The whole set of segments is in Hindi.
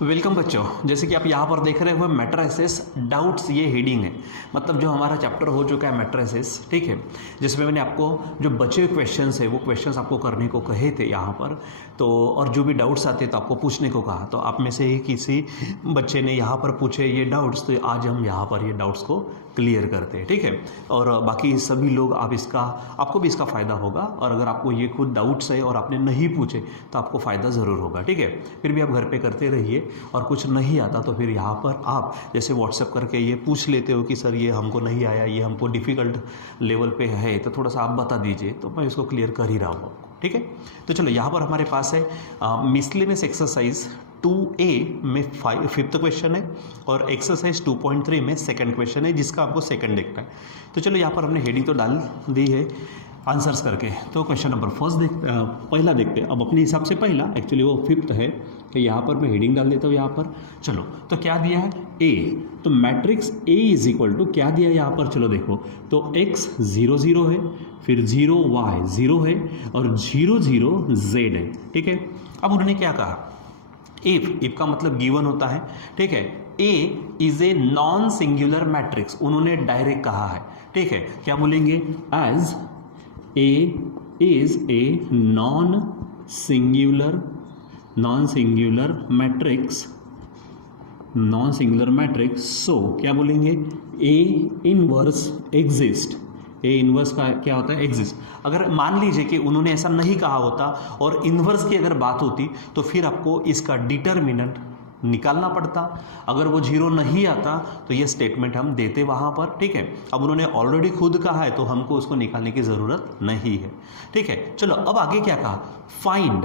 वेलकम बच्चों, जैसे कि आप यहाँ पर देख रहे हो मैट्रिसेस डाउट्स, ये हेडिंग है। मतलब जो हमारा चैप्टर हो चुका है मैट्रिसेस, ठीक है, जिसमें मैंने आपको जो बचे हुए क्वेश्चंस है वो क्वेश्चंस आपको करने को कहे थे यहाँ पर। तो और जो भी डाउट्स आते तो आपको पूछने को कहा, तो आप में से ही किसी बच्चे ने यहाँ पर पूछे ये डाउट्स, तो आज हम यहाँ पर ये डाउट्स को क्लियर करते हैं, ठीक है। और बाकी सभी लोग आपको भी इसका फ़ायदा होगा। और अगर आपको ये खुद डाउट्स है और आपने नहीं पूछे तो आपको फ़ायदा ज़रूर होगा, ठीक है। फिर भी आप घर पे करते रहिए, और कुछ नहीं आता तो फिर यहाँ पर आप जैसे व्हाट्सएप करके ये पूछ लेते हो कि सर ये हमको नहीं आया, ये हमको डिफ़िकल्ट लेवल पे है, तो थोड़ा सा आप बता दीजिए, तो मैं इसको क्लियर कर ही रहा हूँ, ठीक है। तो चलो यहाँ पर हमारे पास है मिसलेनियस एक्सरसाइज 2A में 5th क्वेश्चन है, और एक्सरसाइज 2.3 में 2nd क्वेश्चन है, जिसका आपको सेकंड देखना है। तो चलो यहाँ पर हमने हेडिंग तो डाल दी है आंसर्स करके। तो क्वेश्चन नंबर पहला देखते हैं। अब अपने हिसाब से पहला, एक्चुअली वो 5th है, तो यहाँ पर मैं हेडिंग डाल देता हूँ यहाँ पर। चलो, तो क्या दिया है A, तो matrix A is equal to क्या दिया है यहाँ पर, चलो देखो, तो x 0 0 है, फिर 0 y 0 है, और 0 0 z है, ठीक है। अब उन्होंने क्या कहा, इफ का मतलब गिवन होता है, ठीक है। A is a non singular matrix, उन्होंने डायरेक्ट कहा है, ठीक है। क्या बोलेंगे, as A is a non-singular matrix, so क्या बोलेंगे, A inverse exist। A inverse का क्या होता है, एग्जिस्ट। अगर मान लीजिए कि उन्होंने ऐसा नहीं कहा होता और इन्वर्स की अगर बात होती तो फिर आपको इसका डिटर्मिनेंट निकालना पड़ता। अगर वो 0 नहीं आता तो ये स्टेटमेंट हम देते वहाँ पर, ठीक है। अब उन्होंने ऑलरेडी खुद कहा है तो हमको उसको निकालने की ज़रूरत नहीं है, ठीक है। चलो, अब आगे क्या कहा, फाइंड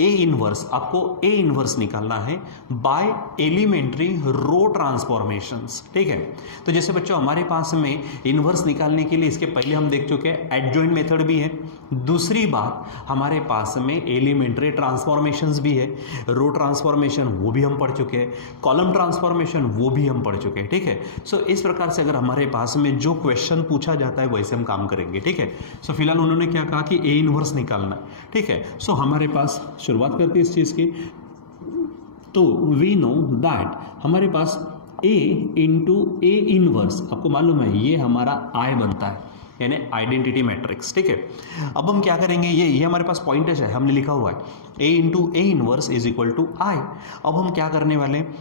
ए इनवर्स, आपको ए इनवर्स निकालना है बाय एलिमेंट्री रो ट्रांसफॉर्मेशंस, ठीक है। तो जैसे बच्चों हमारे पास में इनवर्स निकालने के लिए इसके पहले हम देख चुके हैं एडजॉइंट मेथड भी है। दूसरी बात, हमारे पास में एलिमेंट्री ट्रांसफॉर्मेशंस भी है, रो ट्रांसफॉर्मेशन वो भी हम पढ़ चुके हैं, कॉलम ट्रांसफॉर्मेशन वो भी हम पढ़ चुके हैं, ठीक है। सो इस प्रकार से अगर हमारे पास में जो क्वेश्चन पूछा जाता है वैसे हम काम करेंगे, ठीक है। सो फिलहाल उन्होंने क्या कहा कि ए इनवर्स निकालना है, ठीक है। सो हमारे पास शुरुआत करते हैं इस चीज़ की। तो वी नो दैट हमारे पास ए इंटू ए इनवर्स, आपको मालूम है ये हमारा आई बनता है, यानी आइडेंटिटी मैट्रिक्स, ठीक है। अब हम क्या करेंगे, ये हमारे पास पॉइंटर्स है, हमने लिखा हुआ है A into A inverse is equal to I. अब हम क्या करने वाले हैं,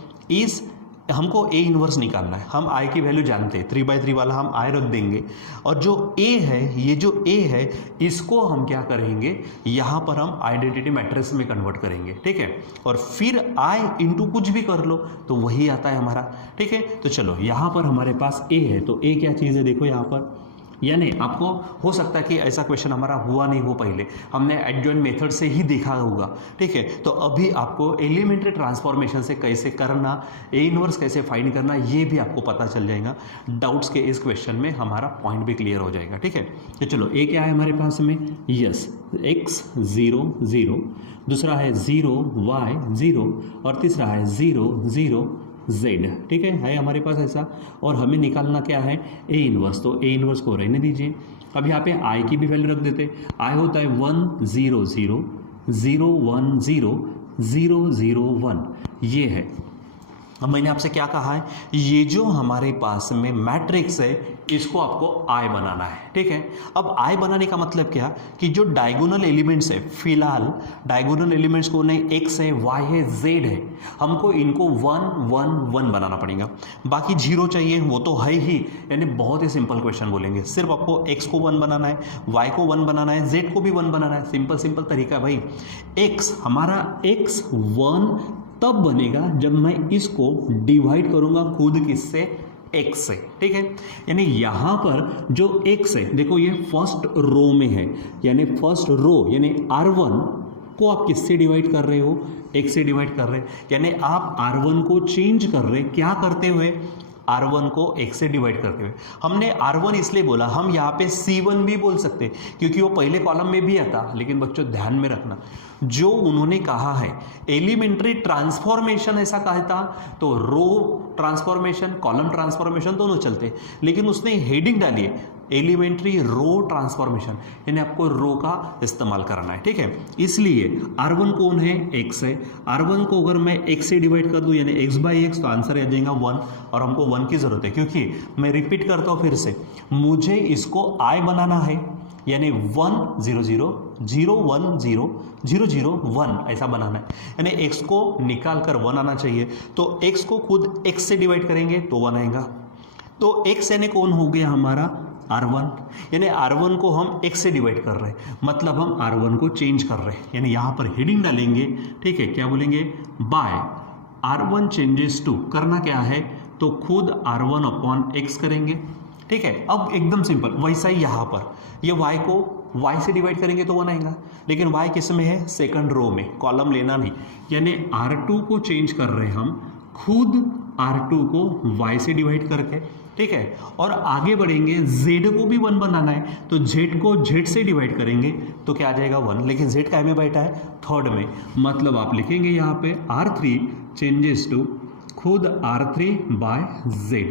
हमको ए इनवर्स निकालना है। हम आई की वैल्यू जानते हैं, 3/3 वाला हम आई रख देंगे, और जो ए है, ये जो ए है इसको हम क्या करेंगे, यहाँ पर हम आइडेंटिटी मैट्रिक्स में कन्वर्ट करेंगे, ठीक है। और फिर आई इंटू कुछ भी कर लो तो वही आता है हमारा, ठीक है। तो चलो, यहाँ पर हमारे पास ए है, तो ए क्या चीज़ है देखो यहाँ पर, यानी आपको हो सकता है कि ऐसा क्वेश्चन हमारा हुआ नहीं हो, पहले हमने एडजॉइंट मेथड से ही देखा होगा, ठीक है। तो अभी आपको एलिमेंट्री ट्रांसफॉर्मेशन से कैसे करना, ए इनवर्स कैसे फाइंड करना, ये भी आपको पता चल जाएगा। डाउट्स के इस क्वेश्चन में हमारा पॉइंट भी क्लियर हो जाएगा, ठीक है। तो चलो, ए क्या है हमारे पास में, यस x 0 0, दूसरा है 0 y 0, और तीसरा है 0 0 z, ठीक है हमारे पास ऐसा। और हमें निकालना क्या है, ए इनवर्स, तो ए इनवर्स को रहने दीजिए। अब यहाँ पे आई की भी वैल्यू रख देते, आई होता है 1 0 0 0 1 0 0 0 1, ये है। अब मैंने आपसे क्या कहा है, ये जो हमारे पास में मैट्रिक्स है इसको आपको आई बनाना है, ठीक है। अब आई बनाने का मतलब क्या, कि जो डायगोनल एलिमेंट्स है, फिलहाल डायगोनल एलिमेंट्स को नहीं, एक्स है, वाई है, जेड है, हमको इनको 1 1 1 बनाना पड़ेगा। बाकी 0 चाहिए, वो तो है ही, यानी बहुत ही सिंपल क्वेश्चन बोलेंगे। सिर्फ आपको एक्स को 1 बनाना है, वाई को 1 बनाना है, जेड को भी 1 बनाना है। सिंपल तरीका है भाई। एक्स, हमारा एक्स 1 तब बनेगा जब मैं इसको डिवाइड करूंगा खुद किससे, x से, ठीक है। यानी यहां पर जो x है, देखो ये फर्स्ट रो में है, यानी फर्स्ट रो यानी R1 को आप किससे डिवाइड कर रहे हो, x से डिवाइड कर रहे हैं, यानी आप R1 को चेंज कर रहे, क्या करते हुए, R1 को x से डिवाइड करते हुए। हमने R1 इसलिए बोला, हम यहाँ पे C1 भी बोल सकते क्योंकि वो पहले कॉलम में भी आता, लेकिन बच्चों ध्यान में रखना, जो उन्होंने कहा है एलिमेंट्री ट्रांसफॉर्मेशन ऐसा कहा था, तो रो ट्रांसफॉर्मेशन, कॉलम ट्रांसफॉर्मेशन दोनों चलते, लेकिन उसने हेडिंग डाली है एलिमेंट्री रो ट्रांसफॉर्मेशन, यानी आपको रो का इस्तेमाल करना है, ठीक है। इसलिए R1 कौन है, x है। R1 को अगर मैं x से डिवाइड कर दूं यानी x/x, तो आंसर आ जाएगा 1, और हमको 1 की जरूरत है, क्योंकि मैं रिपीट करता हूं फिर से, मुझे इसको I बनाना है, यानी 1 0 0 0 1 0 0 0 1 ऐसा बनाना है, यानी x को निकाल कर 1 आना चाहिए। तो x को खुद x से डिवाइड करेंगे तो 1 आएगा। तो x यानी कौन हो गया हमारा R1, यानी R1 को हम x से डिवाइड कर रहे हैं, मतलब हम R1 को चेंज कर रहे हैं, यानी यहां पर हेडिंग डालेंगे, ठीक है। क्या बोलेंगे, बाय R1 चेंजेस टू, करना क्या है, तो खुद R1 अपॉन x करेंगे, ठीक है। अब एकदम सिंपल, वैसा ही यहां पर ये y को y से डिवाइड करेंगे तो 1 आएगा, लेकिन y किस में है, सेकंड रो में, कॉलम लेना नहीं, यानी R2 को चेंज कर रहे हैं हम खुद R2 को y से डिवाइड करके, ठीक है। और आगे बढ़ेंगे, z को भी 1 बनाना है, तो z को z से डिवाइड करेंगे तो क्या आ जाएगा 1, लेकिन z काय में बैठा है, थर्ड में, मतलब आप लिखेंगे यहाँ पे R3 चेंजेस टू खुद R3 बाय z,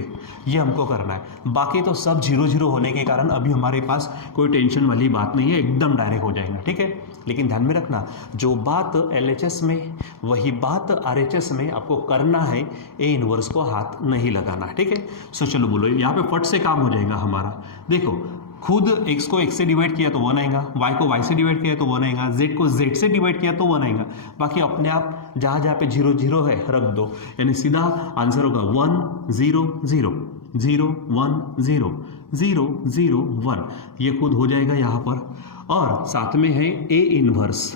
ये हमको करना है। बाकी तो सब 0 0 होने के कारण अभी हमारे पास कोई टेंशन वाली बात नहीं है, एकदम डायरेक्ट हो जाएगा, ठीक है। लेकिन ध्यान में रखना, जो बात LHS में वही बात RHS में आपको करना है, ए इनवर्स को हाथ नहीं लगाना है, ठीक है। सो चलो बोलो, यहाँ पे फट से काम हो जाएगा हमारा। देखो, खुद x को x से डिवाइड किया तो 1 आएगा, y को y से डिवाइड किया तो 1 आएगा, z को z से डिवाइड किया तो 1 आएगा, बाकी अपने आप जहाँ जहाँ पे 0 0 है रख दो, यानी सीधा आंसर होगा 1 0 0 0 1 0 0 0 1, ये खुद हो जाएगा यहाँ पर। और साथ में है a इनवर्स,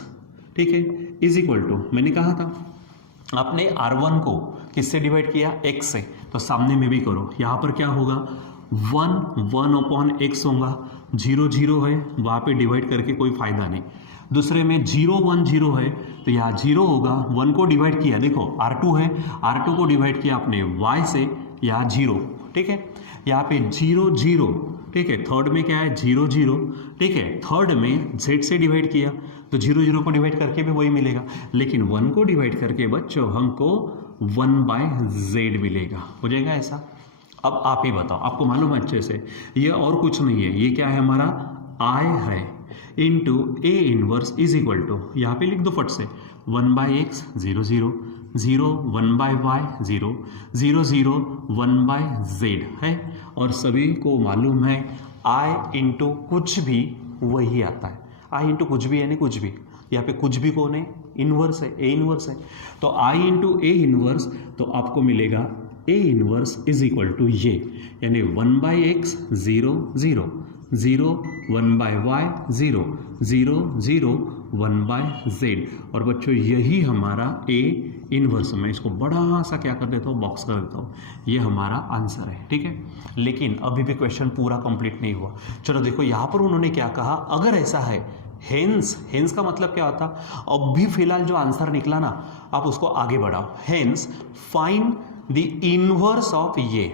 ठीक है, इज इक्वल टू, मैंने कहा था आपने R1 को किससे डिवाइड किया, x से, तो सामने में भी करो, यहाँ पर क्या होगा 1 अपॉन x होगा, 0 0 है, वहाँ पे डिवाइड करके कोई फायदा नहीं। दूसरे में 0 1 0 है, तो यहाँ 0 होगा, 1 को डिवाइड किया, देखो R2 है, R2 को डिवाइड किया आपने y से, यहाँ 0, ठीक है। यहाँ पे 0 0, ठीक है, थर्ड में क्या है 0 0, ठीक है, थर्ड में z से डिवाइड किया तो 0 0 को डिवाइड करके भी वही मिलेगा, लेकिन 1 को डिवाइड करके बच्चों हमको 1/z मिलेगा, हो जाएगा ऐसा। अब आप ही बताओ, आपको मालूम है अच्छे से, ये और कुछ नहीं है, ये क्या है हमारा I है into A inverse is equal to, यहाँ पे लिख दो फट से, 1/x 0 0 0 1/y 0 0 0 1/z है, और सभी को मालूम है I इंटू कुछ भी वही आता है, I इंटू कुछ भी यानी कुछ भी, यहाँ पे कुछ भी कौन है, इनवर्स है, ए इनवर्स है, तो I इंटू ए इनवर्स, तो आपको मिलेगा A inverse is equal to ये, यानी 1/x 0 0 0 1/y 0 0 0 1/z, और बच्चों यही हमारा ए इनवर्स, मैं इसको बड़ा सा क्या कर देता हूँ, बॉक्स कर देता हूँ, ये हमारा आंसर है, ठीक है। लेकिन अभी भी क्वेश्चन पूरा कंप्लीट नहीं हुआ। चलो देखो, यहाँ पर उन्होंने क्या कहा, अगर ऐसा है, हेंस का मतलब क्या होता, अब भी फिलहाल जो आंसर निकला ना, आप उसको आगे बढ़ाओ, hence find the inverse of ये,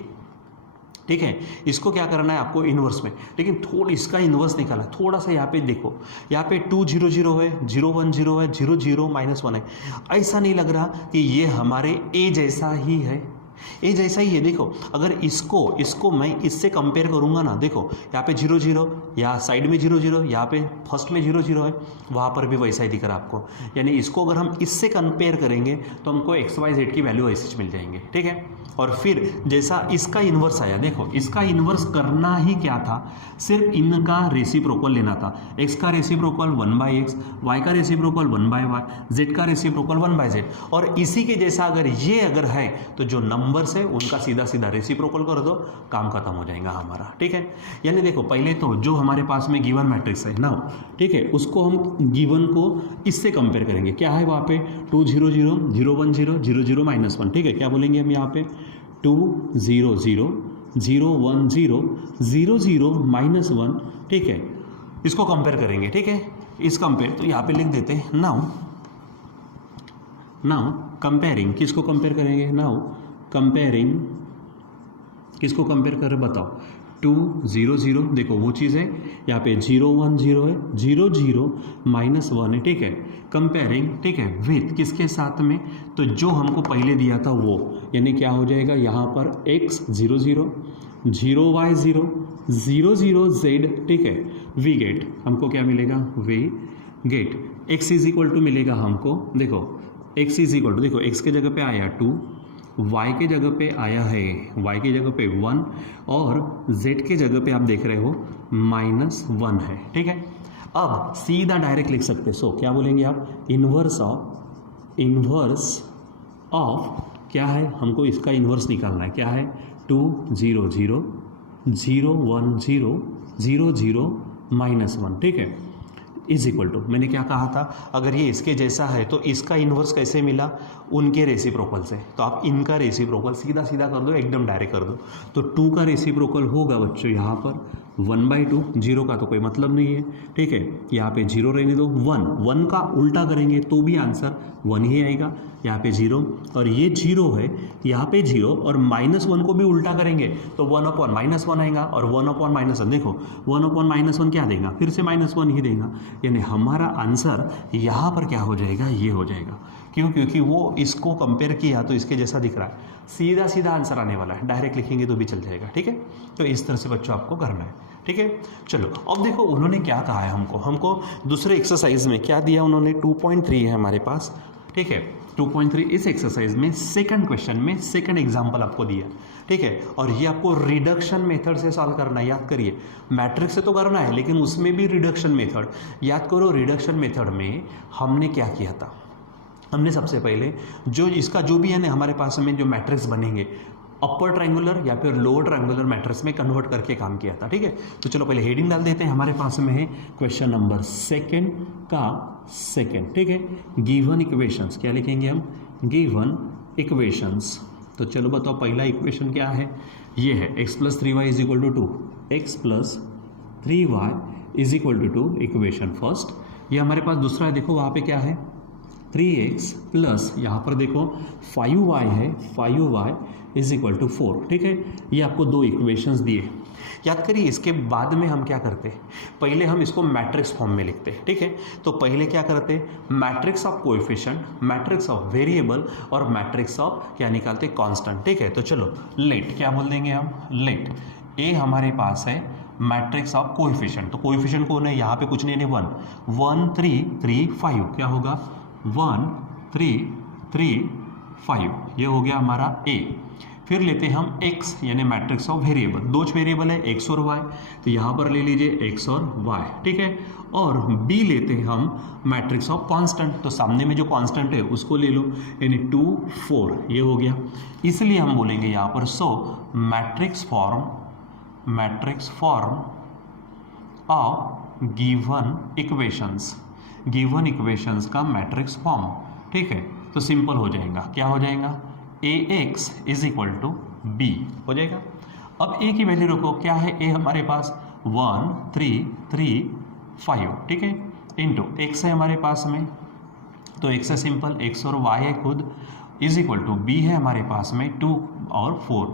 ठीक है। इसको क्या करना है आपको, इनवर्स में, लेकिन थोड़ा इसका इनवर्स निकाला, थोड़ा सा यहाँ पे देखो, यहाँ पे 2 0 0 है, 0 1 0 है, 0 0 -1 है, ऐसा नहीं लग रहा कि ये हमारे ए जैसा ही है, ए जैसा ही है। देखो, अगर इसको मैं इससे कंपेयर करूंगा ना, देखो यहाँ पे 0 0, यहाँ साइड में 0 0, यहाँ पे फर्स्ट में 0 0 है, वहाँ पर भी वैसा ही दिख रहा है आपको, यानी इसको अगर हम इससे कंपेयर करेंगे तो हमको XYZ की वैल्यू ऐसे मिल जाएंगे, ठीक है। और फिर जैसा इसका इन्वर्स आया, देखो इसका इन्वर्स करना ही क्या था, सिर्फ इनका रेसिप्रोकल लेना था, x का रेसिप्रोकल 1/x, y का रेसिप्रोकल 1/y, z का रेसिप्रोकल 1/z, और इसी के जैसा अगर है तो जो नंबर्स है उनका सीधा सीधा रेसिप्रोकल कर दो, काम खत्म हो जाएगा हमारा, ठीक है। यानी देखो, पहले तो जो हमारे पास में गिवन मैट्रिक्स है ना, ठीक है, उसको हम गिवन को इससे कंपेयर करेंगे, क्या है वहाँ पे 2 0 0 0 1 0 0 0 -1, ठीक है। क्या बोलेंगे हम यहाँ पे 2 0 0 0 1 0 0 0 -1, ठीक है, इसको कंपेयर करेंगे, ठीक है। इस कंपेयर तो यहाँ पे लिख देते हैं, नाउ कंपेयरिंग, किसको कंपेयर करेंगे, नाउ कंपेयरिंग, किसको कंपेयर कर रहे बताओ, 2 0 0, देखो वो चीज़ है, यहाँ पे 0 1 0 है, 0 0 -1 है, ठीक है। कंपेयरिंग, ठीक है, विथ किसके साथ में, तो जो हमको पहले दिया था वो, यानी क्या हो जाएगा यहाँ पर x 0 0 0 y 0 0 0 z, ठीक है, वी गेट, हमको क्या मिलेगा, we get x is equal to मिलेगा हमको, देखो x इज इक्वल टू, देखो x के जगह पे आया 2, y के जगह पे आया है, y की जगह पे 1 और z के जगह पे आप देख रहे हो -1 है, ठीक है। अब सीधा डायरेक्ट लिख सकते, सो क्या बोलेंगे आप, इन्वर्स ऑफ क्या है, हमको इसका इन्वर्स निकालना है, क्या है 2 0 0 0 1 0 0 0 -1, ठीक है, इज इक्वल टू, मैंने क्या कहा था, अगर ये इसके जैसा है तो इसका इन्वर्स कैसे मिला, उनके रेसिप्रोकल से, तो आप इनका रेसिप्रोकल सीधा सीधा कर दो, एकदम डायरेक्ट कर दो, तो 2 का रेसिप्रोकल होगा बच्चों यहाँ पर 1/2, 0 का तो कोई मतलब नहीं है, ठीक है, यहाँ पे 0 रहने दो, 1 का उल्टा करेंगे तो भी आंसर 1 ही आएगा, यहाँ पे 0 और ये 0 है, यहाँ पे 0 और -1 को भी उल्टा करेंगे तो 1/-1 आएगा और 1/-1, देखो 1/-1 क्या देगा, फिर से -1 ही देगा, यानी हमारा आंसर यहाँ पर क्या हो जाएगा, ये हो जाएगा, क्यों, क्योंकि वो इसको कंपेयर किया तो इसके जैसा दिख रहा है, सीधा सीधा आंसर आने वाला है, डायरेक्ट लिखेंगे तो भी चल जाएगा, ठीक है। तो इस तरह से बच्चों आपको करना है, ठीक है। चलो अब देखो उन्होंने क्या कहा है, हमको दूसरे एक्सरसाइज में क्या दिया उन्होंने, 2.3 है हमारे पास, ठीक है, 2.3 इस एक्सरसाइज में सेकंड क्वेश्चन में सेकंड एग्जांपल आपको दिया, ठीक है, और ये आपको रिडक्शन मेथड से सॉल्व करना है, याद करिए, मैट्रिक्स से तो करना है लेकिन उसमें भी रिडक्शन मेथड, याद करो रिडक्शन मेथड में हमने क्या किया था, हमने सबसे पहले जो इसका जो भी है ना हमारे पास में जो मैट्रिक्स बनेंगे अपर ट्रायंगुलर या फिर लोअर ट्रायंगुलर मैट्रिक्स में कन्वर्ट करके काम किया था, ठीक है। तो चलो पहले हेडिंग डाल देते हैं, हमारे पास में है क्वेश्चन नंबर सेकंड का सेकंड, ठीक है, गिवन इक्वेशंस, क्या लिखेंगे हम, गिवन इक्वेशंस, तो चलो बताओ पहला इक्वेशन क्या है, ये है x + 3y = 2, x + 3y = 2 equation first. ये हमारे पास दूसरा है, देखो वहाँ पे क्या है 3x प्लस यहाँ पर देखो 5y है, 5y = 4, ठीक है। ये आपको दो इक्वेशंस दिए, याद करिए इसके बाद में हम क्या करते हैं, पहले हम इसको मैट्रिक्स फॉर्म में लिखते हैं, ठीक है। तो पहले क्या करते हैं, matrix of coefficient, matrix of variable और मैट्रिक्स ऑफ क्या निकालते हैं, कांस्टेंट, ठीक है। तो चलो लेट क्या बोल देंगे हम, लेट ए हमारे पास है मैट्रिक्स ऑफ कोएफिशिएंट, तो कोएफिशिएंट कौन है, यहाँ पे कुछ नहीं है, 1 3 3 5, क्या होगा 1 3 3 5, ये हो गया हमारा ए। फिर लेते हैं हम x यानी मैट्रिक्स ऑफ वेरिएबल, दो वेरिएबल है x और y, तो यहाँ पर ले लीजिए x और y, ठीक है। और b लेते हैं हम मैट्रिक्स ऑफ कांस्टेंट, तो सामने में जो कांस्टेंट है उसको ले लो, यानी 2 4, ये हो गया। इसलिए हम बोलेंगे यहाँ पर so matrix form of given equations का मैट्रिक्स फॉर्म, ठीक है। तो सिंपल हो जाएगा, क्या हो जाएगा, ax = b हो जाएगा। अब a की वैल्यू रखो, क्या है a हमारे पास 1 3 3 5, ठीक है, इंटू x है हमारे पास में, तो x है सिंपल, x और y है खुद, = b है हमारे पास में 2 और 4,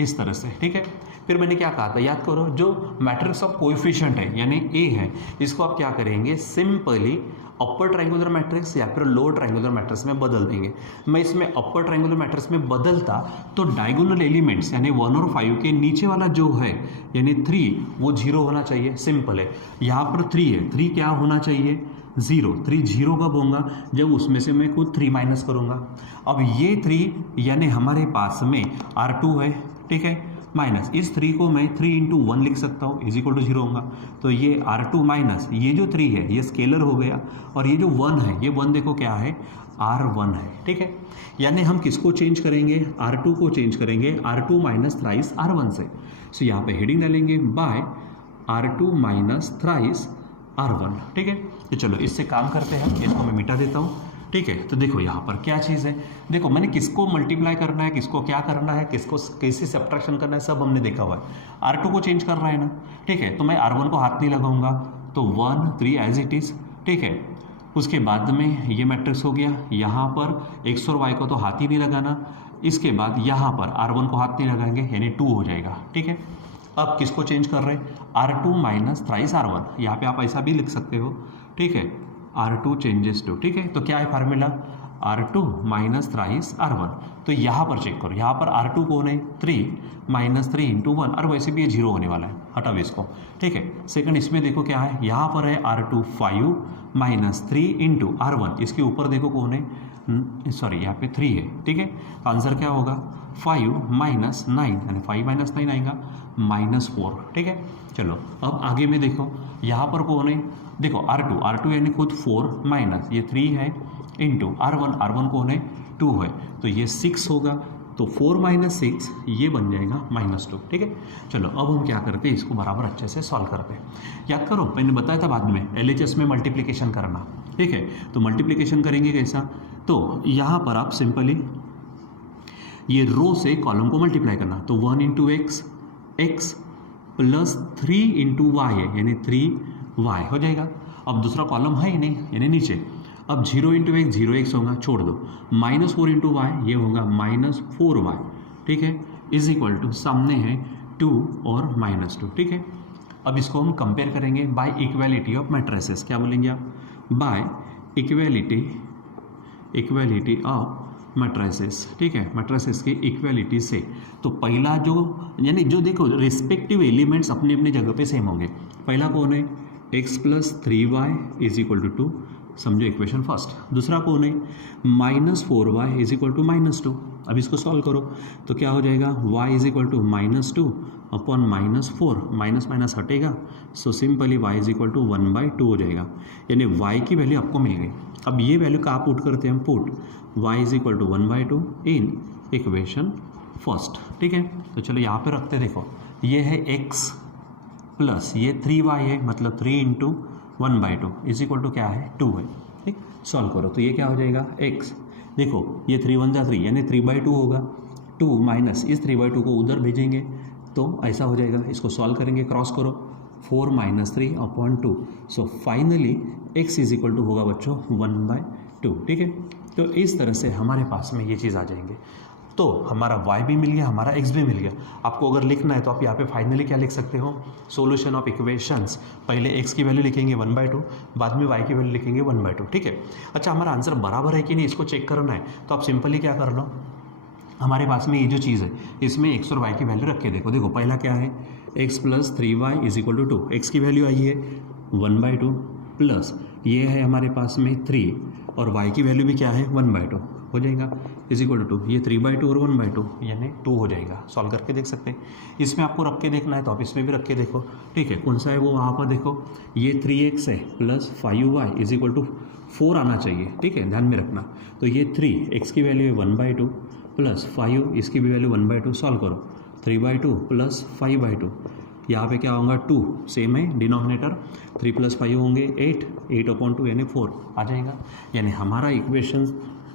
इस तरह से, ठीक है। फिर मैंने क्या कहा था, याद करो जो मैट्रिक्स ऑफ कोएफिशिएंट है यानी a है, इसको आप क्या करेंगे, सिंपली अपर ट्रायंगुलर मैट्रिक्स या फिर लोअर ट्रायंगुलर मैट्रिक्स में बदल देंगे। मैं इसमें अपर ट्रायंगुलर मैट्रिक्स में बदलता तो डायगोनल एलिमेंट्स यानी 1 और 5 के नीचे वाला जो है यानी 3 वो 0 होना चाहिए, सिंपल है। यहाँ पर 3 है, 3 क्या होना चाहिए, 0, 3 0 कब होगा, जब उसमें से मैं खुद 3 माइनस करूँगा। अब ये 3 यानी हमारे पास में R2 है, ठीक है, माइनस इस 3 को मैं 3 × 1 लिख सकता हूँ, = 0 होगा। तो ये R2 माइनस ये जो 3 है ये स्केलर हो गया, और ये जो 1 है ये 1 देखो क्या है, R1 है, ठीक है। यानी हम किसको चेंज करेंगे, R2 को चेंज करेंगे R2 - थ्राइस R1 से। सो यहाँ पे हेडिंग डालेंगे बाय R2 - थ्राइस R1, ठीक है। तो चलो इससे काम करते हैं, इसको मैं मिटा देता हूँ, ठीक है। तो देखो यहाँ पर क्या चीज़ है, देखो मैंने किसको मल्टीप्लाई करना है, किसको क्या करना है, किसको कैसे सब्ट्रैक्शन करना है, सब हमने देखा हुआ है। R2 को चेंज कर रहा है ना, ठीक है, तो मैं R1 को हाथ नहीं लगाऊंगा, तो 1 3 एज इट इज़, ठीक है। उसके बाद में ये मैट्रिक्स हो गया, यहाँ पर x और y को तो हाथ ही नहीं लगाना, इसके बाद यहाँ पर R1 को हाथ नहीं लगाएंगे यानी 2 हो जाएगा, ठीक है। अब किसको चेंज कर रहे हैं, R2 - थ्राइस R1, यहाँ पे आप ऐसा भी लिख सकते हो, ठीक है, R2 चेंजेस टू, ठीक है। तो क्या है formula, R2 minus thrice R1। तो यहाँ पर चेक करो, यहाँ पर R2 कौन है 3 माइनस 3 इंटू 1, और वैसे भी ये 0 होने वाला है, हटाओ इसको, ठीक है। सेकंड इसमें देखो क्या है, यहाँ पर है R2 5 माइनस 3 इंटू R1, इसके ऊपर देखो कौन है, सॉरी यहाँ पे 3 है, ठीक है। तो आंसर क्या होगा 5 माइनस 9, यानी 5 माइनस 9 आएगा -4, ठीक है। चलो अब आगे में देखो, यहाँ पर कौन है, देखो R2 यानी खुद 4 माइनस ये 3 है इंटू R1 कौन है 2 है, तो ये 6 होगा, तो 4 माइनस 6 ये बन जाएगा -2, ठीक है। चलो अब हम क्या करते हैं, इसको बराबर अच्छे से सॉल्व करते हैं। याद करो मैंने बताया था बाद में LHS में मल्टीप्लिकेशन करना, ठीक है। तो मल्टीप्लिकेशन करेंगे कैसा, तो यहाँ पर आप सिंपली ये रो से कॉलम को मल्टीप्लाई करना, तो 1 into x plus 3 into y है, यानी 3y हो जाएगा। अब दूसरा कॉलम है ही नहीं, यानी नीचे, अब 0 इंटू एक्स 0x होगा, छोड़ दो, -4 इंटू वाई ये होगा -4y, ठीक है, इज इक्वल टू सामने है 2 और -2, ठीक है। अब इसको हम कंपेयर करेंगे बाय इक्वालिटी ऑफ मैट्रिसेस, क्या बोलेंगे आप, बाय इक्वालिटी ऑफ मैट्रिसेस, ठीक है, मैट्रिसेस की इक्वालिटी से। तो पहला जो यानी जो देखो रिस्पेक्टिव एलिमेंट्स अपनी अपनी जगह पे सेम होंगे। पहला कौन है x plus 3y is equal to 2, समझो इक्वेशन फर्स्ट। दूसरा कौन है -4y इज इक्वल टू -2। अब इसको सॉल्व करो तो क्या हो जाएगा, y is equal to -2 upon -4, minus minus हटेगा, so simply y is equal to 1/2 हो जाएगा, यानी y की वैल्यू आपको मिल गई। अब ये वैल्यू का आप पुट करते हैं, हम put y is equal to 1/2 in equation first, ठीक है। तो चलो यहाँ पे रखते, देखो ये है x प्लस ये 3y है, मतलब 3 इंटू 1/2 इज इक्वल टू क्या है 2 है, ठीक। सॉल्व करो तो ये क्या हो जाएगा x, देखो ये 3 1 जा 3 यानी 3/2 होगा, 2 माइनस इस 3/2 को उधर भेजेंगे तो ऐसा हो जाएगा। इसको सॉल्व करेंगे, क्रॉस करो, 4 minus 3 upon 2, so finally x is equal to होगा बच्चों 1/2, ठीक है। तो इस तरह से हमारे पास में ये चीज़ आ जाएंगे। तो हमारा y भी मिल गया, हमारा x भी मिल गया। आपको अगर लिखना है तो आप यहाँ पे फाइनली क्या लिख सकते हो, सॉल्यूशन ऑफ इक्वेशंस, पहले x की वैल्यू लिखेंगे 1/2, बाद में y की वैल्यू लिखेंगे 1/2, ठीक है। अच्छा हमारा आंसर बराबर है कि नहीं इसको चेक करना है, तो आप सिंपली क्या कर लो, हमारे पास में ये जो चीज़ है इसमें x और y की वैल्यू रख के देखो। देखो पहला क्या है, x plus 3y is equal to 2, x की वैल्यू आई है 1/2 प्लस ये है हमारे पास में 3 और y की वैल्यू भी क्या है 1/2 हो जाएगा, इज इक्वल टू 2, ये 3/2 और 1/2 यानी 2 हो जाएगा। सॉल्व करके देख सकते हैं, इसमें आपको रख के देखना है तो आप इसमें भी रख के देखो, ठीक है। कौन सा है वो, वहाँ पर देखो ये 3x है plus 5y is equal to 4 आना चाहिए, ठीक है, ध्यान में रखना। तो ये 3x की वैल्यू है 1/2 प्लस 5 इसकी भी वैल्यू 1/2, सॉल्व करो, 3/2 प्लस 5/2, यहाँ पे क्या होगा 2 सेम है, डिनोमिनेटर 3 प्लस 5 होंगे 8 अपॉन 2 यानी 4 आ जाएगा। यानी हमारा इक्वेशन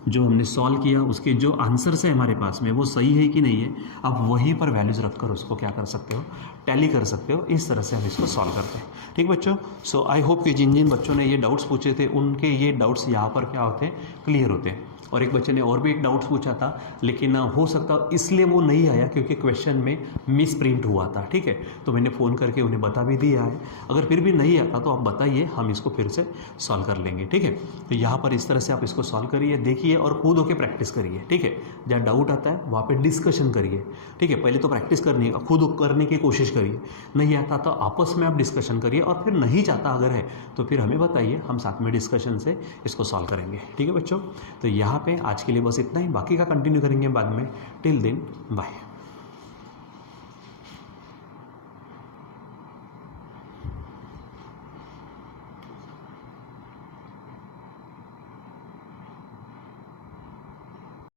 जो हमने सॉल्व किया उसके जो आंसर्स है हमारे पास में वो सही है कि नहीं है, आप वहीं पर वैल्यूज़ रख कर उसको क्या कर सकते हो, टैली कर सकते हो। इस तरह से हम इसको सॉल्व करते हैं, ठीक बच्चों। सो आई होप कि जिन जिन बच्चों ने ये डाउट्स पूछे थे उनके ये डाउट्स यहाँ पर क्या होते हैं, क्लियर होते हैं। और एक बच्चे ने और भी एक डाउट्स पूछा था, लेकिन हो सकता इसलिए वो नहीं आया क्योंकि क्वेश्चन में मिस प्रिंट हुआ था, ठीक है। तो मैंने फ़ोन करके उन्हें बता भी दिया है, अगर फिर भी नहीं आता तो आप बताइए, हम इसको फिर से सॉल्व कर लेंगे, ठीक है। तो यहाँ पर इस तरह से आप इसको सॉल्व करिए, देखिए और खुद होकर प्रैक्टिस करिए, ठीक है। जहाँ डाउट आता है वहाँ पर डिस्कशन करिए, ठीक है। पहले तो प्रैक्टिस करनी है, खुद करने की कोशिश करिए, नहीं आता तो आपस में आप डिस्कशन करिए, और फिर नहीं चाहता अगर है तो फिर हमें बताइए, हम साथ में डिस्कशन से इसको सॉल्व करेंगे, ठीक है बच्चों। तो यहाँ पे आज के लिए बस इतना ही, बाकी का कंटिन्यू करेंगे बाद में। Till then bye.